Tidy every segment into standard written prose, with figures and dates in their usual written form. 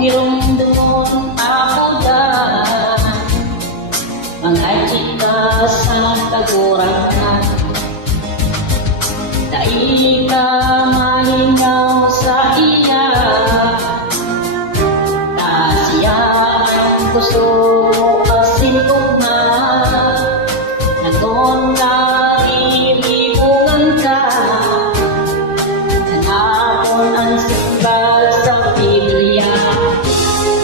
irumdumon ako dyan, mga chika sa tagurangan. Dahil ka malinaw sa iya, tasya ang gusto mo kasintungan. Nagon na ilibungan ka, hanapon ang simbal sa Biblia.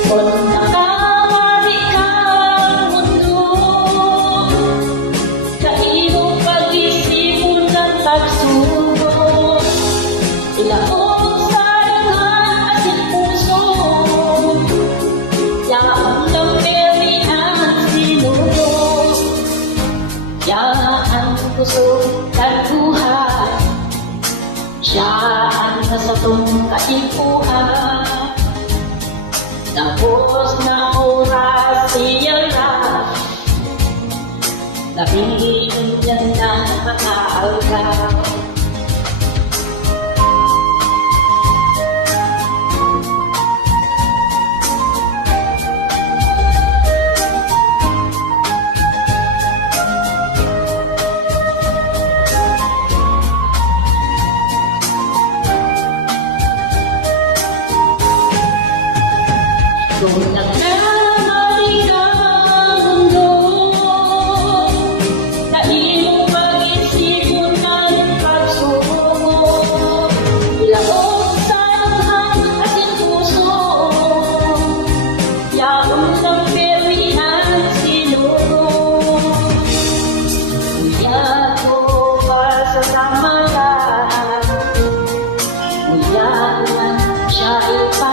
Kung nakamali kang mundo, sa iyong pag-isipon ng pagsugo, ilaong sa langan asin puso, yaong ng perihan sinuno, yaang puso at buhay, siya ang nasatong kaipuhan. Tapos na oras siya na, labihin niya na mga algaw. Kung nagkamali kang mundo, sa iyong pag-isipon ng pagsuko, ilaong sa langhang ating puso, yaong ng perihan sinuno. Uya ko pa sa samalan, uya lang siya ipa